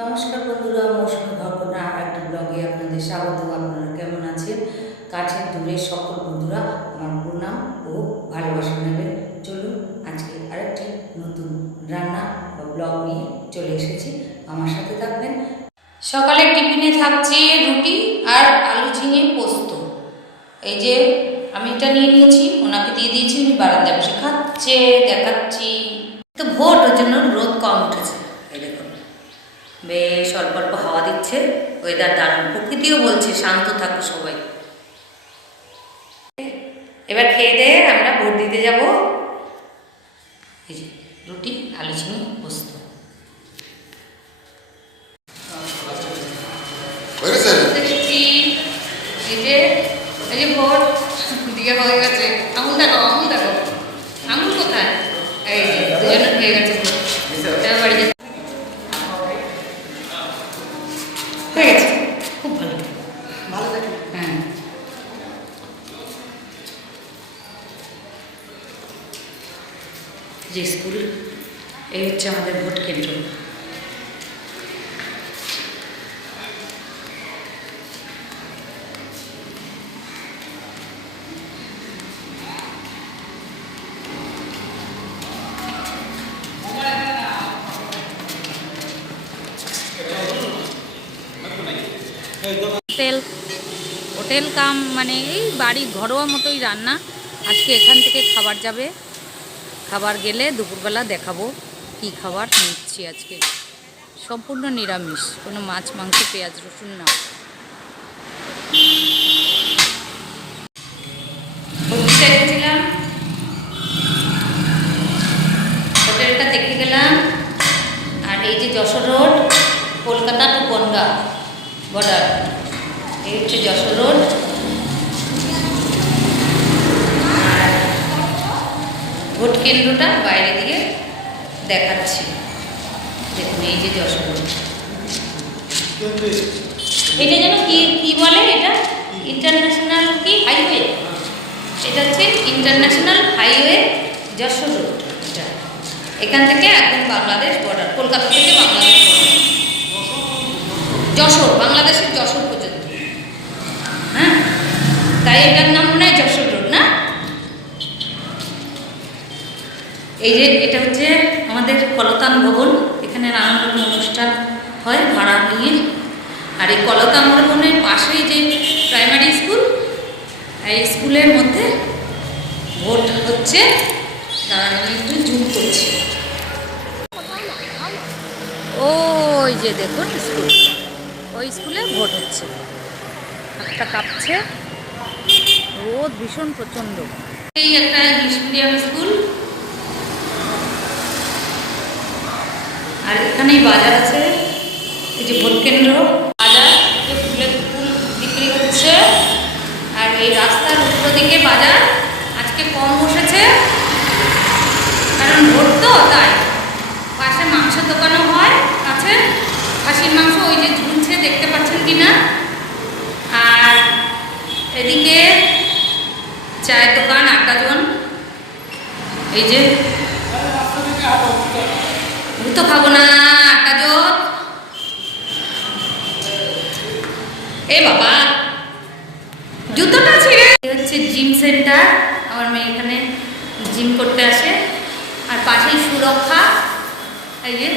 নমস্কার বন্ধুরা, মৌসুমী ঘটনা আর একটি ব্লগে আপনাদের স্বাগত। আপনারা কেমন আছেন? কাছের দূরের সকল বন্ধুরা, আমার প্রণাম ও ভালোবাসা নেবেন চলুন আজকে আরেকটি নতুন রান্না বা ব্লগ নিয়ে চলে এসেছি। আমার সাথে থাকবেন সকালের টিফিনে থাকছে রুটি আর আলু ঝিঙে পোস্ত। এই যে আমি এটা নিয়ে নিয়েছি, ওনাকে দিয়ে দিয়েছি উনি বারান্দায় বসে খাচ্ছে, দেখাচ্ছি। তো ভোট, ওর জন্য রোদ কম উঠেছে। বেশ অল্প অল্প হাওয়া দিচ্ছে ওয়েদার দারুণ। প্রকৃতিও বলছে, শান্ত থাকো সবাই। এবার খেয়ে দিয়ে আমরা ভোট দিতে যাব। এই যে, রুটি, আলু ঝিঙে, পোস্ত। হয়ে গেছে। আঙুল দেখো আঙুল দেখো আঙুল কোথায়? এই দুজনে হয়ে গেছে ভোট এবার বাড়ি যেতে হয়ে গেছে খুব ভালো ভালো লাগে হ্যাঁ যে স্কুল এই হচ্ছে আমাদের ভোট কেন্দ্র হোটেল হোটেল কাম মানে এই বাড়ির ঘরোয়া মতোই রান্না। আজকে এখান থেকে খাবার যাবে। খাবার গেলে দুপুরবেলা দেখাবো কি খাবার নিচ্ছি আজকে। সম্পূর্ণ নিরামিষ, কোনো মাছ, মাংস, পেঁয়াজ, রসুন না। হোটেলটা দেখে গেলাম। আর এই যে Jessore road, Kolkata to Bongaon, border. এই হচ্ছে যশোর রোড। আর ভোট কেন্দ্রটা বাইরে দিকে দেখাচ্ছি। দেখুন, এই যে যশোর রোড। এটা যেন কি কি বলে এটা? ইন্টারন্যাশনাল কি? হাইওয়ে এটা হচ্ছে ইন্টারন্যাশনাল হাইওয়ে যশোর রোড। এখান থেকে একদম বাংলাদেশ বর্ডার কলকাতা থেকে বাংলাদেশ যশোর, বাংলাদেশের যশোর তাই এটার নাম মনে হয় যশোর রোড, না? এই যে এটা হচ্ছে আমাদের কলতান ভবন, এখানে নানান রকম অনুষ্ঠান হয়, ভাড়া নিয়ে। আর এই কলতান ভবনের পাশেই যে প্রাইমারি স্কুল এই স্কুলের মধ্যে ভোট হচ্ছে আমি একটু জুম করছি। ওই যে দেখুন স্কুল, ওই স্কুলে ভোট হচ্ছে। একটা কাঁপছে। রোদ ভীষণ প্রচণ্ড। এই একটা ইংলিশ মিডিয়াম স্কুল আর এখানেই বাজার আছে। এই যে ভোট কেন্দ্র। বাজার ফুলের ফুল বিক্রি হচ্ছে। আর এই রাস্তার উল্টো দিকে বাজার। আজকে কম বসেছে। কারণ ভোট তো, তাই। পাশে মাংসের দোকানও হয়, কাছে। খাসির মাংস ওই যে ঝুলছে, দেখতে পাচ্ছেন কি না আর এদিকে চায়ের দোকান আটটা জন। এই যে ভূত খাব না আটটা জন। এ বাবা, জুতোটা ছিঁড়ে হচ্ছে জিম সেন্টার, আমার মেয়ে এখানে জিম করতে আসে। আর পাশেই সুরক্ষা, এই যে।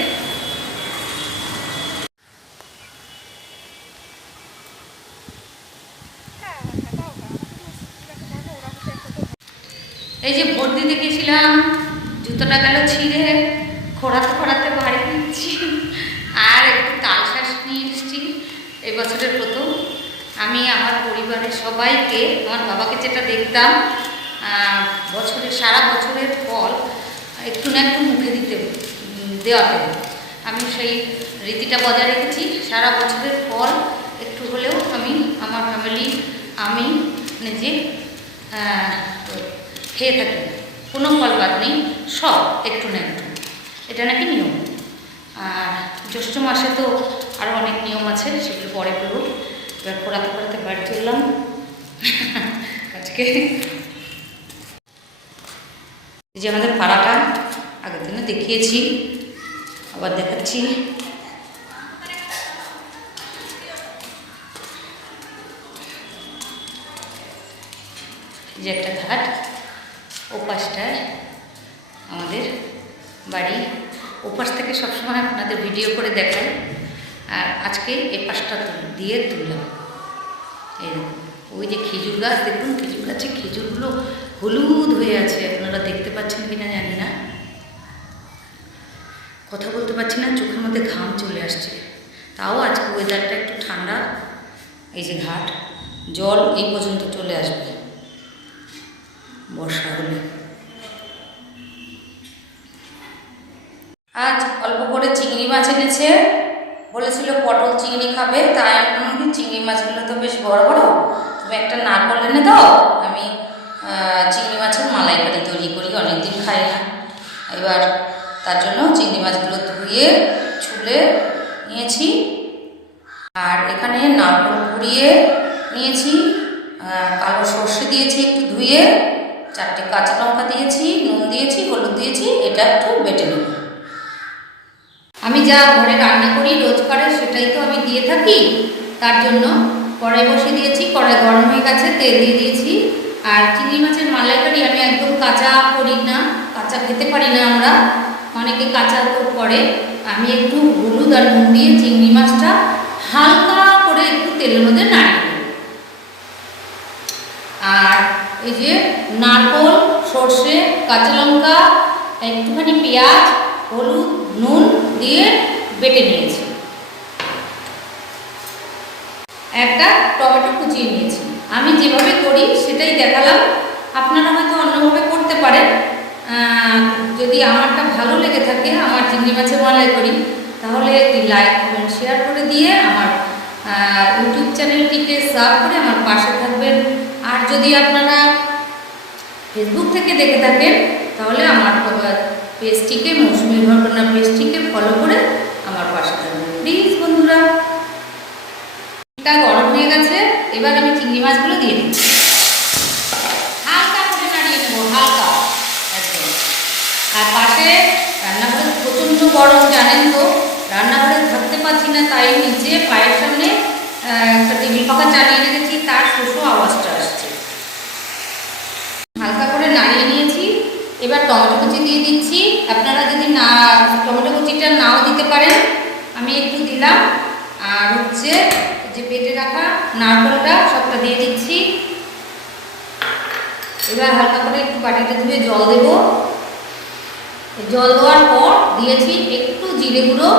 এই যে ভোট দিতে গেছিলাম জুতোটা গেল ছিঁড়ে খোড়াতে খোড়াতে বাড়ি দিচ্ছি আর একটু তাল নিয়ে এসেছি এই বছরের প্রথম। আমি আমার পরিবারের সবাইকে আমার বাবাকে যেটা দেখতাম বছরের সারা বছরের ফল একটু না একটু মুখে দিতে উম, দেওয়াতে আমি সেই রীতিটা বজায় রেখেছি সারা বছরের ফল একটু হলেও আমি আমার ফ্যামিলি আমি নিজে খেয়ে থাকি। কোনো ফল নেই, সব একটু না একটু। এটা নাকি নিয়ম। আর জ্যৈষ্ঠ মাসে তো আরও অনেক নিয়ম আছে, সেগুলো পরে পড়ুন এবার পড়াতে পড়াতে বাড়ি চললাম। আজকে যে আমাদের পাড়াটা, আগের দিনে দেখিয়েছি, আবার দেখাচ্ছি। যে একটা ঘাট। ও পাশটায় আমাদের বাড়ি। ও পাশ থেকে সবসময় আপনাদের ভিডিও করে দেখাই। আর আজকে এ পাশটা দিয়ে তুললাম। এই ওই যে খেজুর গাছ, দেখুন খেজুর গাছে খেজুরগুলো হলুদ হয়ে আছে। আপনারা দেখতে পাচ্ছেন কিনা জানি না। কথা বলতে পারছি না, চোখের মধ্যে ঘাম চলে আসছে। তাও আজকে ওয়েদারটা একটু ঠান্ডা। এই যে ঘাট, জল এই পর্যন্ত চলে আসবে। বর্ষা হলে। আজ অল্প করে চিংড়ি মাছ এনেছে। বলেছিল পটল চিংড়ি খাবে, তাই আমি চিংড়ি মাছগুলো তো বেশ বড় বড়। তুমি একটা নারকল এনে দাও, আমি চিংড়ি মাছের মালাইকারি তৈরি করি, অনেকদিন খাই না। এবার তার জন্য চিংড়ি মাছগুলো ধুয়ে, ছুলে নিয়েছি। আর এখানে নারকল কুড়িয়ে নিয়েছি। কালো সর্ষে দিয়েছি একটু ধুয়ে। চারটে কাঁচা লঙ্কা দিয়েছি, নুন দিয়েছি, হলুদ দিয়েছি, এটা একটু বেটে নেব। আমি যা ঘরে রান্না করি রোজকারে সেটাই তো আমি দিয়ে থাকি, তার জন্য কড়াই বসে দিয়েছি, কড়াই গরম হয়ে গেছে, তেল দিয়ে দিয়েছি। আর চিংড়ি মাছের মালাইকারি আমি একদম কাঁচা করি না, কাঁচা খেতে পারি না আমরা, অনেকে কাঁচা তো করে। আমি একটু হলুদ আর নুন দিয়ে চিংড়ি মাছটা হালকা করে একটু তেলের মধ্যে নাড়িয়ে দেব। আর এই যে নারকল, সর্ষে, কাঁচা লঙ্কা, একটুখানি পেঁয়াজ, হলুদ, নুন দিয়ে বেটে নিয়েছি। একটা টমেটো কুচিয়ে নিয়েছি। আমি যেভাবে করি সেটাই দেখালাম। আপনারা হয়তো অন্যভাবে করতে পারেন। যদি আমারটা ভালো লেগে থাকে, আমার চিংড়ি মাছের মালাই করি, তাহলে একটি লাইক কমেন্ট শেয়ার করে দিয়ে আমার ইউটিউব চ্যানেলটিকে সাব করে আমার পাশে থাকবেন। যদি আপনারা ফেসবুক থেকে দেখে থাকেন, তাহলে আমার পেজটিকে, মৌসুমী ঘটনা পেজটিকে ফলো করে আমার পাশে থাকবেন। প্লিজ বন্ধুরা এটা গরম হয়ে গেছে, এবার আমি চিংড়ি মাছগুলো দিয়ে দিচ্ছি। হালকা করে নাড়িয়ে নেব, হালকা। একদম। আর পাশে রান্নাঘরে প্রচণ্ড গরম, জানেন তো, রান্নাঘরে থাকতে পারছি না, তাই নিচে পায়ের সামনে একটা টেবিল পাখা চালিয়ে রেখেছি, তার শোষো আওয়াজটা। নাড়িয়ে নিয়েছি। এবার টমেটো কুচি দিয়ে দিচ্ছি। আপনারা যদি না, টমেটো কুচিটা নাও দিতে পারেন, আমি একটু দিলাম। আর হচ্ছে যে পেটে রাখা নারকলটা, সবটা দিয়ে দিচ্ছি। এবার হালকা করে একটু বাটিটা ধুয়ে জল দেব। জল দেওয়ার পর দিয়েছি একটু জিরে গুঁড়ো,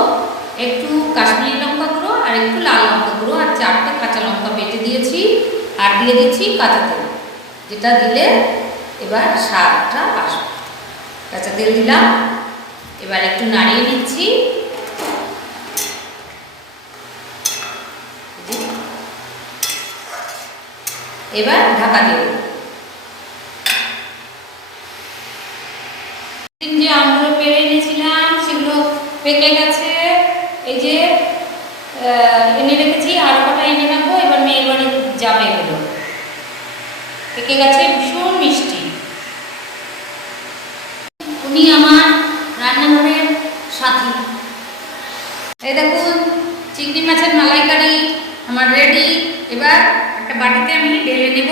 একটু কাশ্মীরি লঙ্কা গুঁড়ো আর একটু লাল লঙ্কা গুঁড়ো আর চারটে কাঁচা লঙ্কা বেটে দিয়েছি। আর দিয়ে দিচ্ছি কাঁচা তেল, যেটা দিলে এবার স্বাদটা আসবে কাঁচা তেল দিলাম। এবার একটু নাড়িয়ে নিচ্ছি। এবার ঢাকা দিয়ে যে আমগুলো পেরে এনেছিলাম, সেগুলো পেকে গেছে। এই যে এনে রেখেছি, আর কটা এনে রাখব। এবার মেয়ের বাড়ি যাবে এগুলো। পেকে গেছে ভীষণ। উনি আমার রান্নাঘরের সাথী। এই দেখুন চিংড়ি মাছের মালাইকারি আমার রেডি। এবার একটা বাটিতে আমি ঢেলে নেব।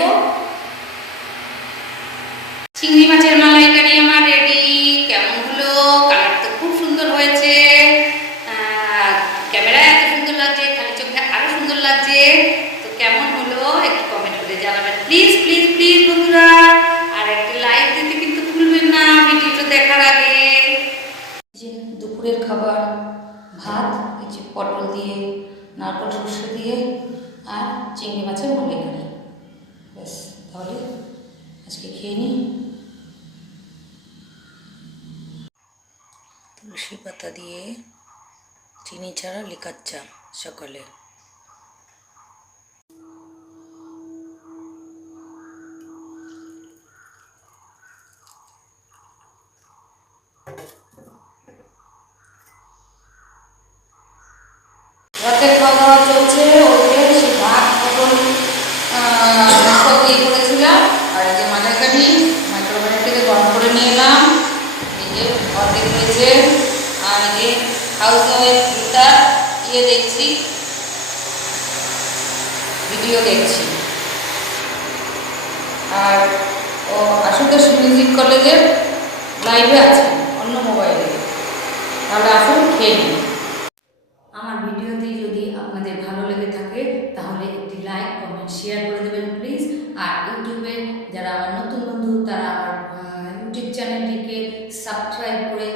চিংড়ি মাছের মালাইকারি আমার রেডি কেমন হলো কালার তো খুব সুন্দর হয়েছে আহ, ক্যামেরায় এত সুন্দর লাগছে খালি চোখে আরও সুন্দর লাগছে তো কেমন হলো একটু কমেন্ট করে জানাবেন প্লিজ প্লিজ প্লিজ বন্ধুরা আর একটা লাইক দিতে কিন্তু ভুলবেন না ভিডিওটা দেখার আগে যে দুপুরের খাবার ভাত এই যে পটল দিয়ে নারকল সর্ষে দিয়ে আর চিংড়ি মাছের মালাইকারি ব্যাস তাহলে আজকে খেয়ে নিই তুলসী পাতা দিয়ে চিনি ছাড়া লিকার চা সকালে। দাওয়া পেয়েছি। আর ও আশুতোষ মিউজিক কলেজের লাইভে আছে অন্য মোবাইলে। তাহলে আসুন, খেয়ে নিন। আমার ভিডিওটি যদি আপনাদের ভালো লেগে থাকে, তাহলে একটি লাইক, কমেন্ট, শেয়ার করে দেবেন, প্লিজ। আর ইউটিউবে যারা আমার নতুন বন্ধু, তারা আমার ইউটিউব চ্যানেলটিকে সাবস্ক্রাইব করে